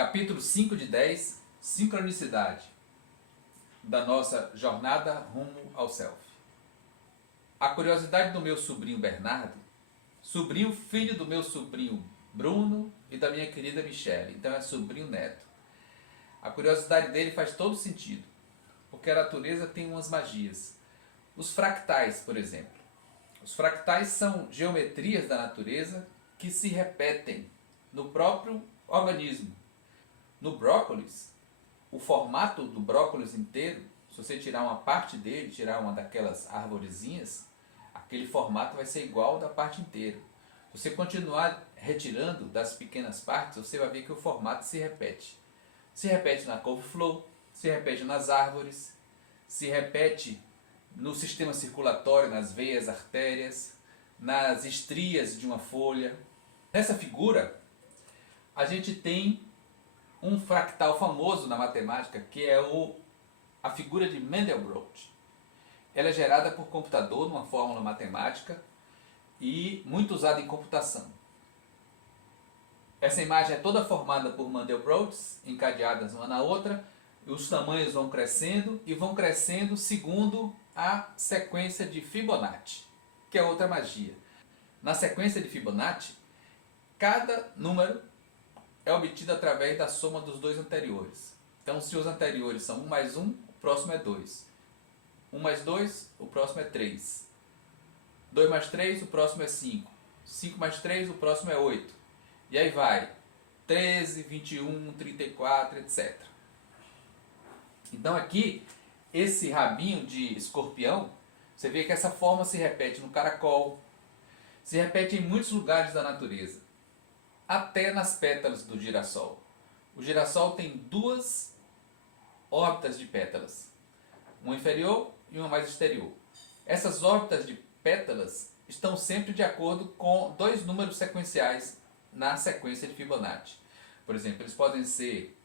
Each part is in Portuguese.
Capítulo 5 de 10, Sincronicidade, da nossa jornada rumo ao Self. A curiosidade do meu sobrinho Bernardo, sobrinho filho do meu sobrinho Bruno e da minha querida Michele, então é sobrinho neto. A curiosidade dele faz todo sentido, porque a natureza tem umas magias. Os fractais, por exemplo. Os fractais são geometrias da natureza que se repetem no próprio organismo. No brócolis, o formato do brócolis inteiro, se você tirar uma parte dele, tirar uma daquelas arvorezinhas, aquele formato vai ser igual da parte inteira. Se você continuar retirando das pequenas partes, você vai ver que o formato se repete. Se repete na couve-flor, se repete nas árvores, se repete no sistema circulatório, nas veias, artérias, nas estrias de uma folha. Nessa figura, a gente tem um fractal famoso na matemática, que é a figura de Mandelbrot. Ela é gerada por computador numa fórmula matemática e muito usada em computação. Essa imagem é toda formada por Mandelbrots, encadeadas uma na outra, e os tamanhos vão crescendo e vão crescendo segundo a sequência de Fibonacci, que é outra magia. Na sequência de Fibonacci, cada número é obtido através da soma dos dois anteriores. Então, se os anteriores são 1 mais 1, o próximo é 2. 1 mais 2, o próximo é 3. 2 mais 3, o próximo é 5. 5 mais 3, o próximo é 8. E aí vai. 13, 21, 34, etc. Então aqui, esse rabinho de escorpião, você vê que essa forma se repete no caracol, se repete em muitos lugares da natureza. Até nas pétalas do girassol. O girassol tem duas órbitas de pétalas, uma inferior e uma mais exterior. Essas órbitas de pétalas estão sempre de acordo com dois números sequenciais na sequência de Fibonacci. Por exemplo, eles podem ser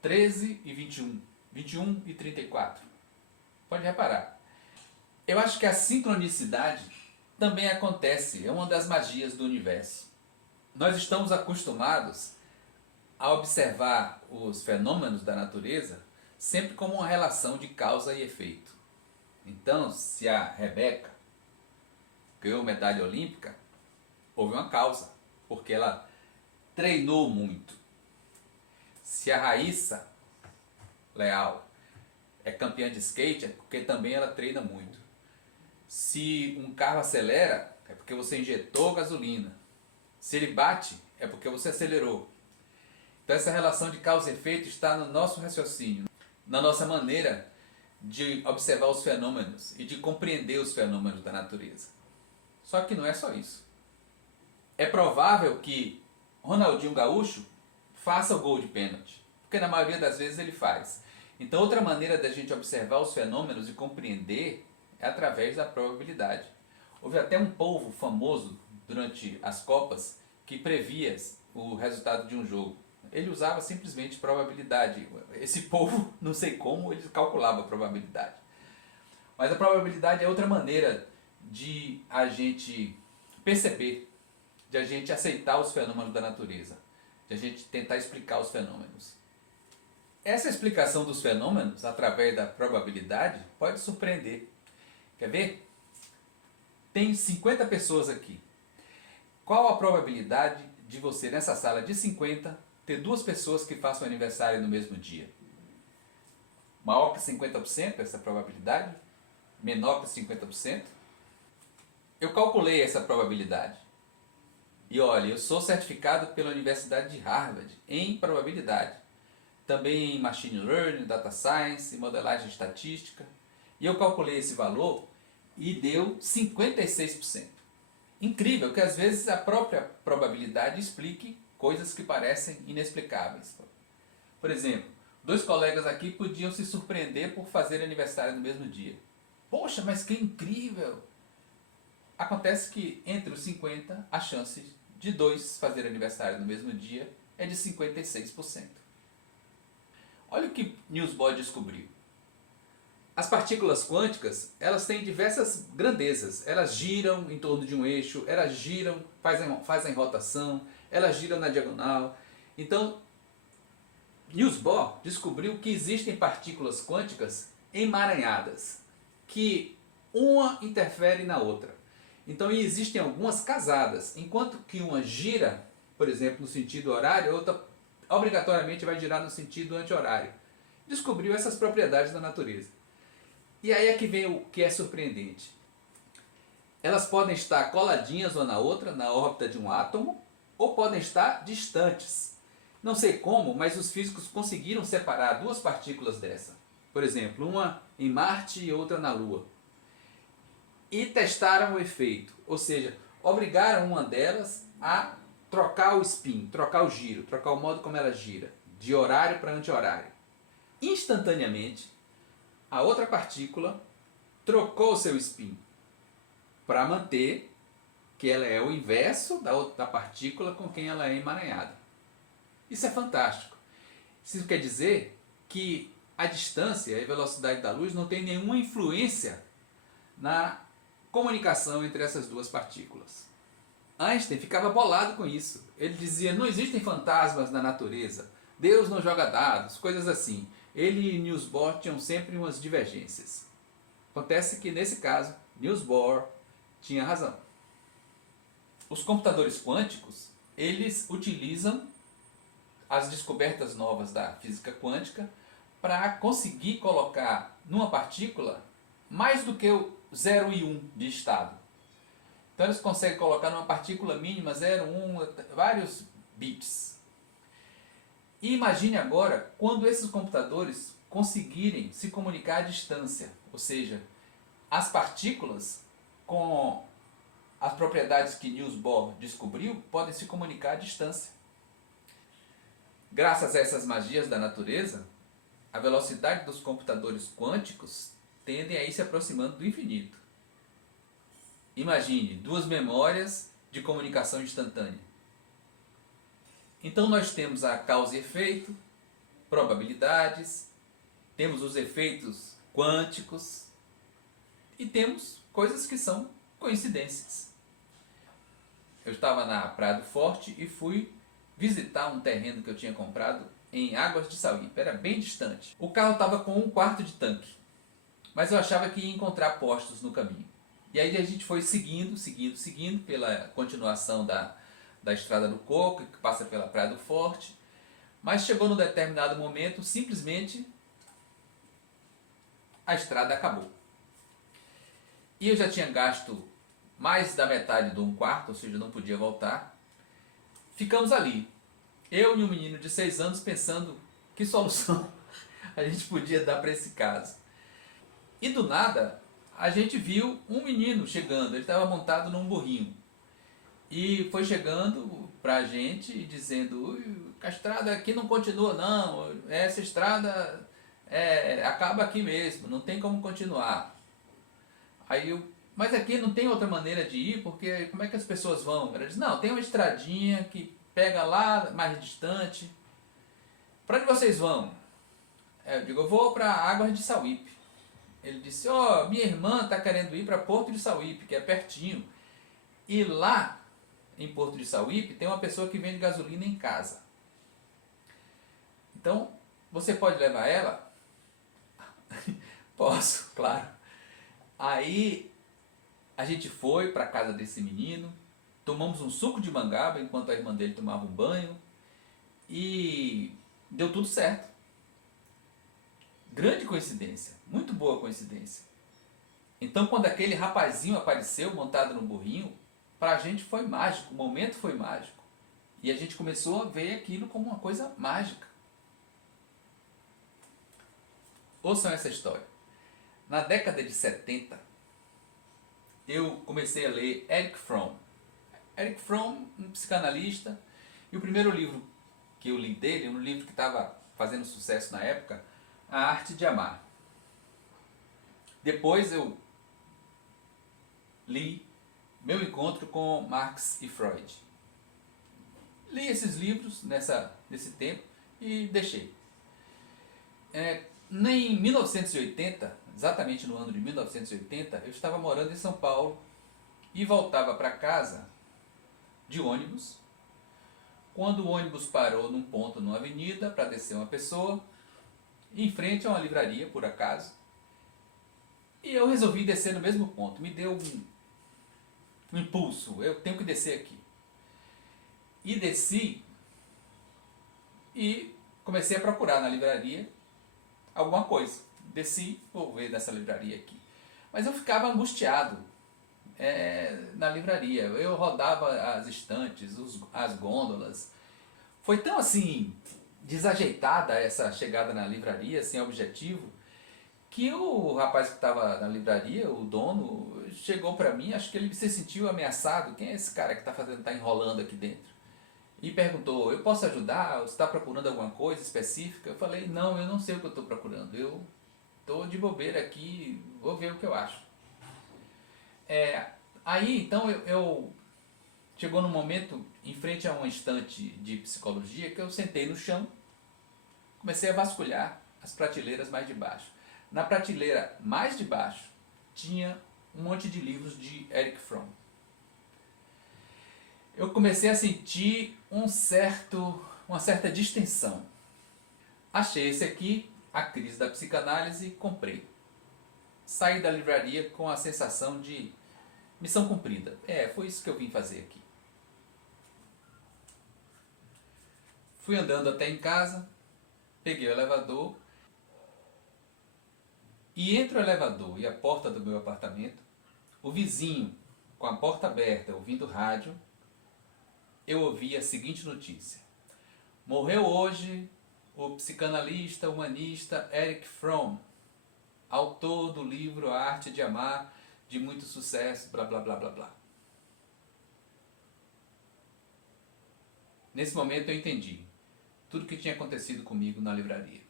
13 e 21, 21 e 34. Pode reparar. Eu acho que a sincronicidade também acontece, é uma das magias do universo. Nós estamos acostumados a observar os fenômenos da natureza sempre como uma relação de causa e efeito. Então, se a Rebeca ganhou medalha olímpica, houve uma causa, porque ela treinou muito. Se a Raíssa Leal é campeã de skate, é porque também ela treina muito. Se um carro acelera, é porque você injetou gasolina. Se ele bate, é porque você acelerou. Então essa relação de causa e efeito está no nosso raciocínio, na nossa maneira de observar os fenômenos e de compreender os fenômenos da natureza. Só que não é só isso. É provável que Ronaldinho Gaúcho faça o gol de pênalti, porque na maioria das vezes ele faz. Então outra maneira da gente observar os fenômenos e compreender é através da probabilidade. Houve até um povo famoso durante as Copas que previa o resultado de um jogo. Ele usava simplesmente probabilidade. Esse povo, não sei como, ele calculava a probabilidade. Mas a probabilidade é outra maneira de a gente perceber, de a gente aceitar os fenômenos da natureza, de a gente tentar explicar os fenômenos. Essa explicação dos fenômenos através da probabilidade pode surpreender. Quer ver? Tem 50 pessoas aqui. Qual a probabilidade de você, nessa sala de 50, ter duas pessoas que façam aniversário no mesmo dia? Maior que 50% essa probabilidade? Menor que 50%? Eu calculei essa probabilidade. E olha, eu sou certificado pela Universidade de Harvard em probabilidade. Também em Machine Learning, Data Science, modelagem estatística. E eu calculei esse valor e deu 56%. Incrível que às vezes a própria probabilidade explique coisas que parecem inexplicáveis. Por exemplo, dois colegas aqui podiam se surpreender por fazer aniversário no mesmo dia. Poxa, mas que incrível! Acontece que entre os 50, a chance de dois fazer aniversário no mesmo dia é de 56%. Olha o que Niels Bohr descobriu. As partículas quânticas, elas têm diversas grandezas. Elas giram em torno de um eixo, elas giram, fazem rotação, elas giram na diagonal. Então, Niels Bohr descobriu que existem partículas quânticas emaranhadas, que uma interfere na outra. Então existem algumas casadas, enquanto que uma gira, por exemplo, no sentido horário, a outra obrigatoriamente vai girar no sentido anti-horário. Descobriu essas propriedades da natureza. E aí é que vem o que é surpreendente. Elas podem estar coladinhas uma na outra, na órbita de um átomo, ou podem estar distantes. Não sei como, mas os físicos conseguiram separar duas partículas dessa. Por exemplo, uma em Marte e outra na Lua. E testaram o efeito, ou seja, obrigaram uma delas a trocar o spin, trocar o giro, trocar o modo como ela gira, de horário para anti-horário. Instantaneamente, a outra partícula trocou o seu spin para manter que ela é o inverso da partícula com quem ela é emaranhada. Isso é fantástico. Isso quer dizer que a distância e a velocidade da luz não tem nenhuma influência na comunicação entre essas duas partículas. Einstein ficava bolado com isso. Ele dizia, não existem fantasmas na natureza, Deus não joga dados, coisas assim. Ele e Niels Bohr tinham sempre umas divergências. Acontece que nesse caso, Niels Bohr tinha razão. Os computadores quânticos, eles utilizam as descobertas novas da física quântica para conseguir colocar numa partícula mais do que o 0 e 1 de estado. Então eles conseguem colocar numa partícula mínima 0, 1, vários bits. E imagine agora quando esses computadores conseguirem se comunicar à distância, ou seja, as partículas com as propriedades que Niels Bohr descobriu podem se comunicar à distância. Graças a essas magias da natureza, a velocidade dos computadores quânticos tendem a ir se aproximando do infinito. Imagine duas memórias de comunicação instantânea. Então nós temos a causa e efeito, probabilidades, temos os efeitos quânticos e temos coisas que são coincidências. Eu estava na Praia do Forte e fui visitar um terreno que eu tinha comprado em Águas de Sauípe, era bem distante. O carro estava com 1/4 de tanque, mas eu achava que ia encontrar postos no caminho. E aí a gente foi seguindo pela continuação da Estrada do Coco, que passa pela Praia do Forte, mas chegou num determinado momento, simplesmente a estrada acabou. E eu já tinha gasto mais da metade do 1/4, ou seja, não podia voltar. Ficamos ali, eu e um menino de 6 anos pensando que solução a gente podia dar para esse caso. E do nada, a gente viu um menino chegando, ele estava montado num burrinho. E foi chegando para a gente dizendo, a estrada aqui não continua não, essa estrada acaba aqui mesmo, não tem como continuar. Aí mas aqui não tem outra maneira de ir, porque como é que as pessoas vão? Ela diz, não, tem uma estradinha que pega lá mais distante. Para onde vocês vão? Eu digo, eu vou para Águas de Sauípe. Ele disse, minha irmã está querendo ir para Porto de Sauípe, que é pertinho. E lá, em Porto de Sauípe, tem uma pessoa que vende gasolina em casa. Então, você pode levar ela? Posso, claro. Aí, a gente foi para a casa desse menino, tomamos um suco de mangaba enquanto a irmã dele tomava um banho e deu tudo certo. Grande coincidência, muito boa coincidência. Então quando aquele rapazinho apareceu montado no burrinho, para a gente foi mágico, o momento foi mágico. E a gente começou a ver aquilo como uma coisa mágica. Ouçam essa história. Na década de 70, eu comecei a ler Erich Fromm. Erich Fromm, um psicanalista, e o primeiro livro que eu li dele, um livro que estava fazendo sucesso na época, A Arte de Amar. Depois eu li Meu Encontro com Marx e Freud. Li esses livros nesse tempo e deixei. Em 1980, exatamente no ano de 1980, eu estava morando em São Paulo e voltava para casa de ônibus quando o ônibus parou num ponto numa avenida para descer uma pessoa, em frente a uma livraria, por acaso, e eu resolvi descer no mesmo ponto. Me deu um impulso, eu tenho que descer aqui. E desci e comecei a procurar na livraria alguma coisa. Desci, vou ver nessa livraria aqui. Mas eu ficava angustiado na livraria. Eu rodava as estantes, as gôndolas. Foi tão assim desajeitada essa chegada na livraria, sem objetivo, que o rapaz que estava na livraria, o dono, chegou para mim, acho que ele se sentiu ameaçado. Quem é esse cara que está enrolando aqui dentro? E perguntou, eu posso ajudar? Você está procurando alguma coisa específica? Eu falei, não, eu não sei o que eu estou procurando. Eu estou de bobeira aqui, vou ver o que eu acho. Aí, então, eu chegou num momento, em frente a uma estante de psicologia, que eu sentei no chão, comecei a vasculhar as prateleiras mais de baixo. Na prateleira mais de baixo, tinha um monte de livros de Erich Fromm. Eu comecei a sentir uma certa distensão. Achei esse aqui, A Crise da Psicanálise, e comprei. Saí da livraria com a sensação de missão cumprida. Foi isso que eu vim fazer aqui. Fui andando até em casa, peguei o elevador, e entre o elevador e a porta do meu apartamento, o vizinho, com a porta aberta, ouvindo rádio, eu ouvi a seguinte notícia: morreu hoje o psicanalista humanista Erich Fromm, autor do livro A Arte de Amar, de muito sucesso, blá blá blá blá blá. Nesse momento eu entendi tudo o que tinha acontecido comigo na livraria.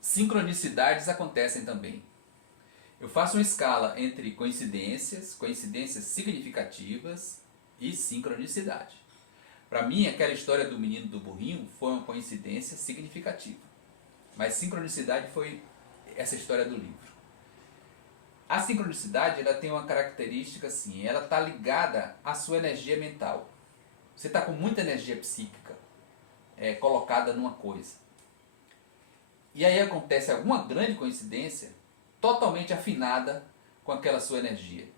Sincronicidades acontecem também. Eu faço uma escala entre coincidências significativas e sincronicidade. Para mim, aquela história do menino do burrinho foi uma coincidência significativa. Mas sincronicidade foi essa história do livro. A sincronicidade ela tem uma característica assim, ela está ligada à sua energia mental. Você está com muita energia psíquica colocada numa coisa. E aí acontece alguma grande coincidência totalmente afinada com aquela sua energia.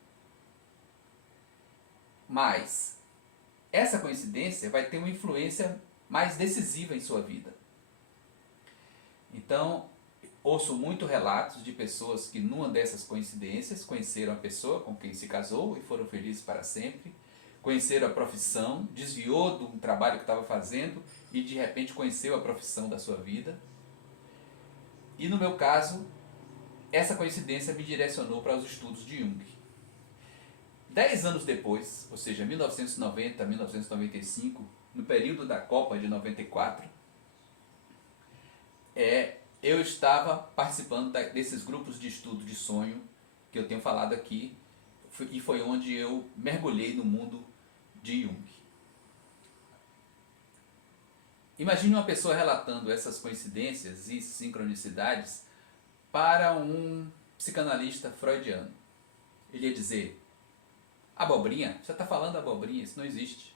Mas essa coincidência vai ter uma influência mais decisiva em sua vida. Então, ouço muito relatos de pessoas que numa dessas coincidências conheceram a pessoa com quem se casou e foram felizes para sempre, conheceram a profissão, desviou de um trabalho que estava fazendo e de repente conheceu a profissão da sua vida. E no meu caso, essa coincidência me direcionou para os estudos de Jung. 10 anos depois, ou seja, 1990, 1995, no período da Copa de 94, eu estava participando desses grupos de estudo de sonho que eu tenho falado aqui, e foi onde eu mergulhei no mundo de Jung. Imagine uma pessoa relatando essas coincidências e sincronicidades para um psicanalista freudiano. Ele ia dizer, abobrinha? Você está falando abobrinha, isso não existe.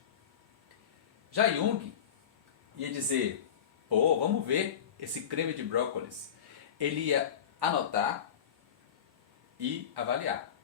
Já Jung ia dizer, pô, vamos ver esse creme de brócolis. Ele ia anotar e avaliar.